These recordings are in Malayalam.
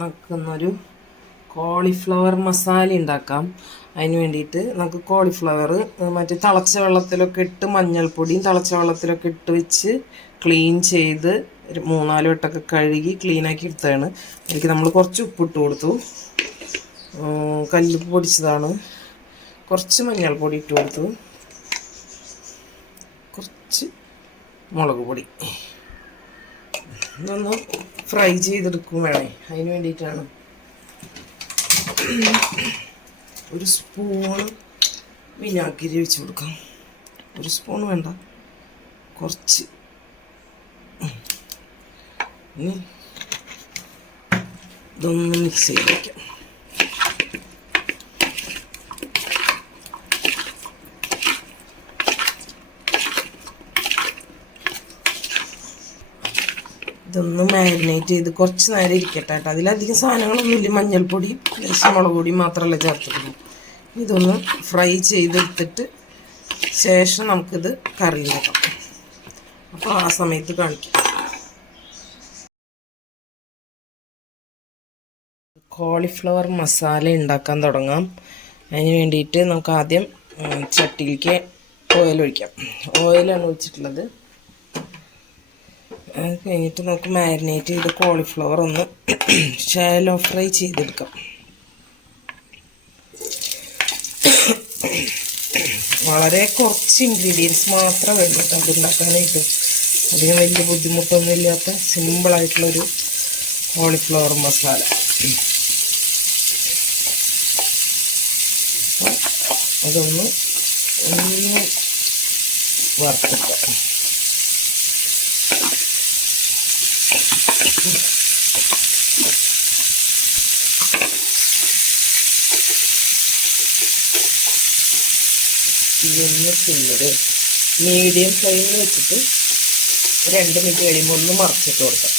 നമുക്കൊന്നൊരു കോളിഫ്ലവർ മസാല ഉണ്ടാക്കാം അതിന് വേണ്ടിയിട്ട് നമുക്ക് കോളിഫ്ലവർ മറ്റേ തിളച്ച വെള്ളത്തിലൊക്കെ ഇട്ട് മഞ്ഞൾപ്പൊടിയും തിളച്ച വെള്ളത്തിലൊക്കെ ഇട്ട് വെച്ച് ക്ലീൻ ചെയ്ത് ഒരു മൂന്നാൽ വട്ടമൊക്കെ കഴുകി ക്ലീനാക്കി എടുത്തതാണ്. അതിലേക്ക് നമ്മൾ കുറച്ച് ഉപ്പിട്ട് കൊടുത്തു. കല്ലുപ്പ് പൊടിച്ചതാണ്. കുറച്ച് മഞ്ഞൾപ്പൊടി ഇട്ട് കൊടുത്തു. കുറച്ച് മുളക് പൊടി. ഇതൊന്ന് ഫ്രൈ ചെയ്തെടുക്കും വേണേ. അതിന് വേണ്ടിയിട്ടാണ്. ഒരു സ്പൂണ് വിനാഗിരി വെച്ച് കൊടുക്കാം. ഒരു സ്പൂൺ വേണ്ട. കുറച്ച്. ഇതൊന്ന് മിക്സ് ചെയ്ത് വയ്ക്കാം ഇതൊന്ന് മാരിനേറ്റ് ചെയ്ത് കുറച്ച് നേരം ഇരിക്കട്ടെ കേട്ടോ. അതിലധികം സാധനങ്ങളൊന്നുമില്ല മഞ്ഞൾപ്പൊടി ലേശം മുളക് പൊടി മാത്രമല്ല ചേർത്തിട്ടുള്ളൂ. ഇതൊന്ന് ഫ്രൈ ചെയ്തെടുത്തിട്ട് ശേഷം നമുക്കിത് കറി ഉണ്ടാക്കാം. അപ്പോൾ ആ സമയത്ത് കാണിക്കാം. കോളിഫ്ലവർ മസാല ഉണ്ടാക്കാൻ തുടങ്ങാം. അതിന് വേണ്ടിയിട്ട് നമുക്ക് ആദ്യം ചട്ടിയിലേക്ക് ഓയിൽ ഒഴിക്കാം. ഓയിലാണ് ഒഴിച്ചിട്ടുള്ളത്. അത് കഴിഞ്ഞിട്ട് നമുക്ക് മാരിനേറ്റ് ചെയ്ത് കോളിഫ്ലവർ ഒന്ന് ഷാലോ ഫ്രൈ ചെയ്തെടുക്കാം. വളരെ കുറച്ച് ഇൻഗ്രീഡിയൻസ് മാത്രമേ വേണ്ടൂ അത് ഉണ്ടാക്കാനായിട്ട്. അധികം വലിയ ബുദ്ധിമുട്ടൊന്നും ഇല്ലാത്ത സിമ്പിളായിട്ടുള്ളൊരു കോളിഫ്ലവർ മസാല അതൊന്ന് ഒന്ന് വറുത്തെടുക്കാം. ഇതൊന്ന് തിന്നത് മീഡിയം ഫ്ലെയിമിൽ വെച്ചിട്ട് രണ്ട് മിനിറ്റ് കഴിയുമ്പോൾ ഒന്ന് മറച്ചിട്ട് കൊടുക്കാം.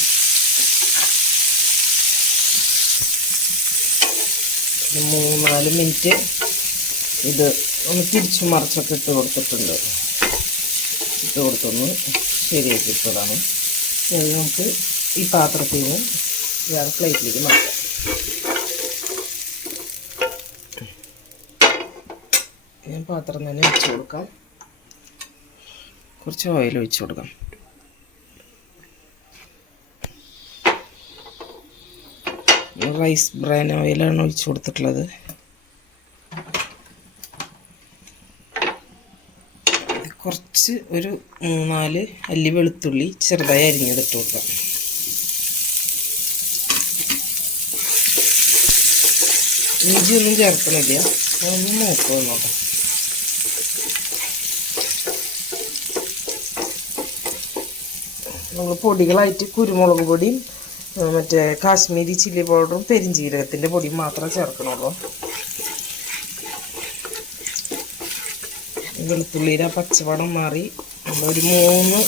മൂന്നാൽ മിനിറ്റ് ഇത് ഒന്ന് തിരിച്ചു മറിച്ചൊക്കെ ഇട്ട് കൊടുത്തിട്ടുണ്ട്. ഇട്ട് കൊടുത്തൊന്ന് ശരിയാക്കി ഇട്ടതാണ് നമുക്ക് ഈ പാത്രത്തിൽ നിന്ന് വേറെ പ്ലേറ്റിലേക്ക് മാറ്റാം ഞാൻ പാത്രം തന്നെ വെച്ച് കൊടുക്കാം. കുറച്ച് ഓയിൽ ഒഴിച്ച് കൊടുക്കാം. റൈസ് ബ്രാൻ ഓയിലാണ് ഒഴിച്ച് കൊടുത്തിട്ടുള്ളത്. കുറച്ച് ഒരു മൂന്നാൽ അല്ലി വെളുത്തുള്ളി ചെറുതായി അരിഞ്ഞെടുത്ത് കൊടുക്കാം. ഇഞ്ചിയൊന്നും ചേർക്കണില്ല. ഒന്ന് നോക്കുക നോക്കാം. നമ്മൾ പൊടികളായിട്ട് കുരുമുളക് പൊടിയും മറ്റേ കാശ്മീരി ചില്ലി പൗഡറും പെരിഞ്ജീരകത്തിന്റെ പൊടിയും മാത്രമേ ചേർക്കണുള്ളൂ. വെളുത്തുള്ളിയുടെ ആ പച്ചവടം മാറി നമ്മളൊരു മൂന്ന്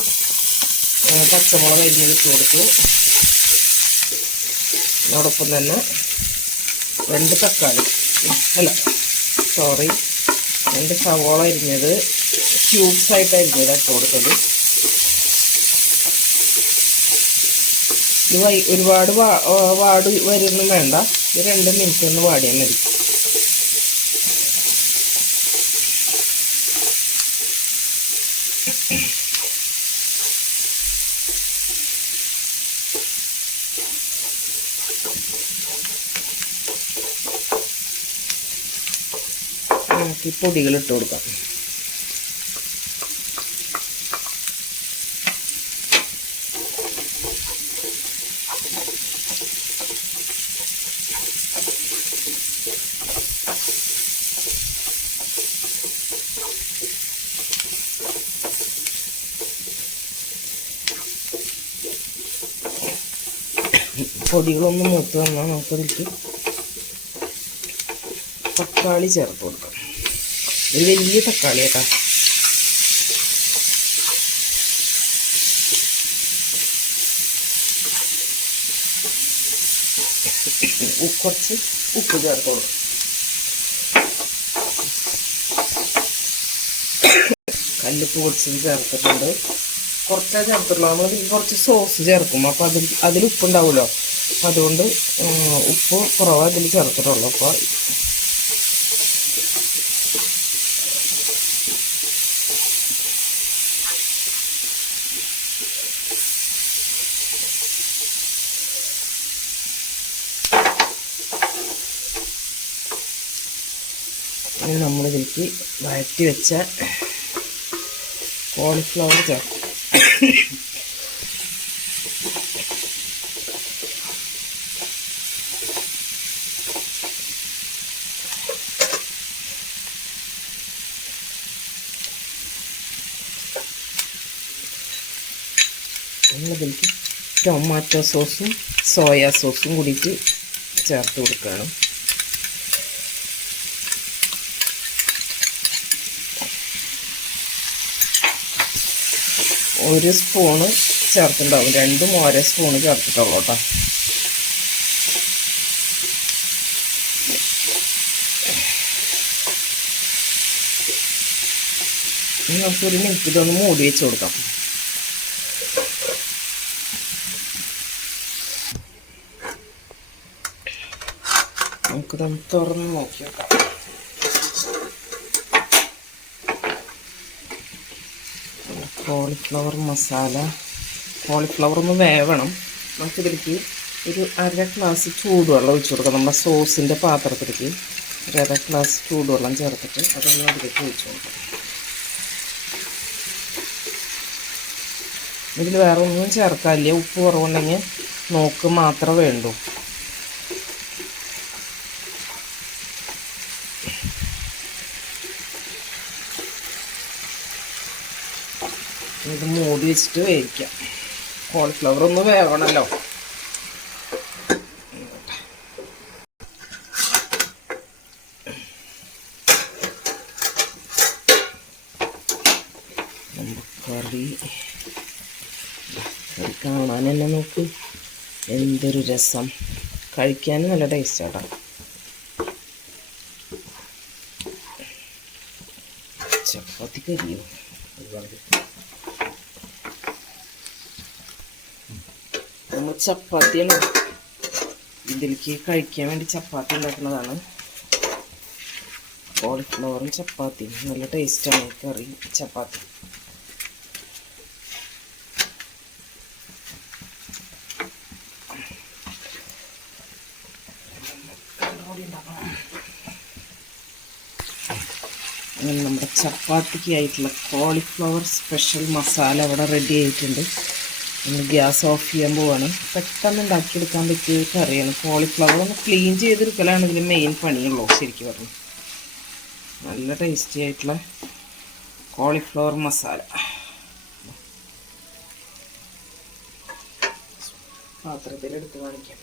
പച്ചമുളക് അരിഞ്ഞെടുത്ത് കൊടുത്തു. അതോടൊപ്പം തന്നെ രണ്ട് തക്കാളി അല്ല സോറി രണ്ട് സവോള അരിഞ്ഞത് ക്യൂബ്സ് ആയിട്ട് അരിഞ്ഞത് ഇട്ട് കൊടുത്തത്. ഇത് ഒരുപാട് വാ വാട് വരുന്നു വേണ്ട. ഇത് രണ്ട് മിനിറ്റ് ഒന്ന് വാടിയാൽ മതി. പൊടികൾ ഇട്ട് കൊടുക്കാം. പൊടികളൊന്ന് മൂത്ത് വന്നാൽ നമുക്കതിലേക്ക് തക്കാളി ചേർത്ത് കൊടുക്കാം. ഒരു വലിയ തക്കാളി കേട്ടോ. കുറച്ച് ഉപ്പ് ചേർത്ത് കൊടുക്കും. കല്ലുപ്പ് പൊടിച്ചത് ചേർത്തിട്ടുണ്ട്. കുറച്ചേ ചേർത്തിട്ടുള്ളൂ. നമ്മൾ കുറച്ച് സോസ് ചേർക്കും. അപ്പോൾ അതിൽ അതിൽ ഉപ്പുണ്ടാവുമല്ലോ. അതുകൊണ്ട് ഉപ്പ് കുറവ് ഇതിൽ ചേർത്തിട്ടുള്ളൂ. അപ്പോൾ നമ്മളിതിലേക്ക് വഴറ്റി വെച്ച കോളിഫ്ലവർ ചേർക്കും. നമ്മളിതിലേക്ക് ടൊമാറ്റോ സോസും സോയാ സോസും കൂടിയിട്ട് ചേർത്ത് കൊടുക്കണം ഒരു സ്പൂണ് ചേർത്തിട്ടുണ്ടാവും. രണ്ടും ഓരോ സ്പൂണ് ചേർത്തിട്ടുള്ളൂ കേട്ടോ. നമുക്കൊരു മിനിറ്റ് ഇതൊന്ന് മൂടി വെച്ച് കൊടുക്കാം. നമുക്കിതൊന്ന് തുറന്ന് നോക്കി നോക്കാം കോളിഫ്ലവർ മസാല കോളിഫ്ലവർ ഒന്ന് വേവണം. നമുക്കിതിലേക്ക് ഒരു അര ഗ്ലാസ് ചൂടുവെള്ളം ഒഴിച്ചു കൊടുക്കാം നമ്മുടെ സോസിന്റെ പാത്രത്തിലേക്ക് ഒരു അര ഗ്ലാസ് ചൂടുവെള്ളം ചേർത്തിട്ട് അതൊന്ന് അതിലേക്ക് ഒഴിച്ചു കൊടുക്കാം ഇതിൽ വേറെ ഒന്നും ചേർക്കാനില്ല. ഉപ്പ് കുറവുണ്ടെങ്കിൽ നോക്ക് മാത്രമേ വേണ്ടൂ. ഇത് മൂടി വെച്ചിട്ട് വേവിക്കാം. കോളിഫ്ലവർ ഒന്ന് വേവണമല്ലോ കറി കറി കാണാൻ തന്നെ നോക്ക്. എന്തൊരു രസം. കഴിക്കാൻ നല്ല ടേസ്റ്റാട്ടോ ചപ്പാത്തി കരിയോ നമ്മൾ ചപ്പാത്തിയാണ്. ഇതിലേക്ക് കഴിക്കാൻ വേണ്ടി ചപ്പാത്തി ഉണ്ടാക്കുന്നതാണ്. കോളിഫ്ലവറും ചപ്പാത്തി. നല്ല ടേസ്റ്റാണ് കറി ചപ്പാത്തി. നമ്മുടെ ചപ്പാത്തിക്ക് ആയിട്ടുള്ള കോളിഫ്ലവർ സ്പെഷ്യൽ മസാല അവിടെ റെഡി ആയിട്ടുണ്ട്. നമ്മൾ ഗ്യാസ് ഓഫ് ചെയ്യാൻ പോവാണ്. പെട്ടെന്ന് ഉണ്ടാക്കിയെടുക്കാൻ പറ്റിയ ഒരു കറിയാണ്. കോളിഫ്ലവർ ഒന്ന് ക്ലീൻ ചെയ്തെടുക്കലാണ് ഇതിൽ മെയിൻ പണിയുള്ളൂ ശരിക്കും പറഞ്ഞു. നല്ല ടേസ്റ്റി ആയിട്ടുള്ള കോളിഫ്ലവർ മസാല പാത്രത്തിലെടുത്ത് കാണിക്കാം.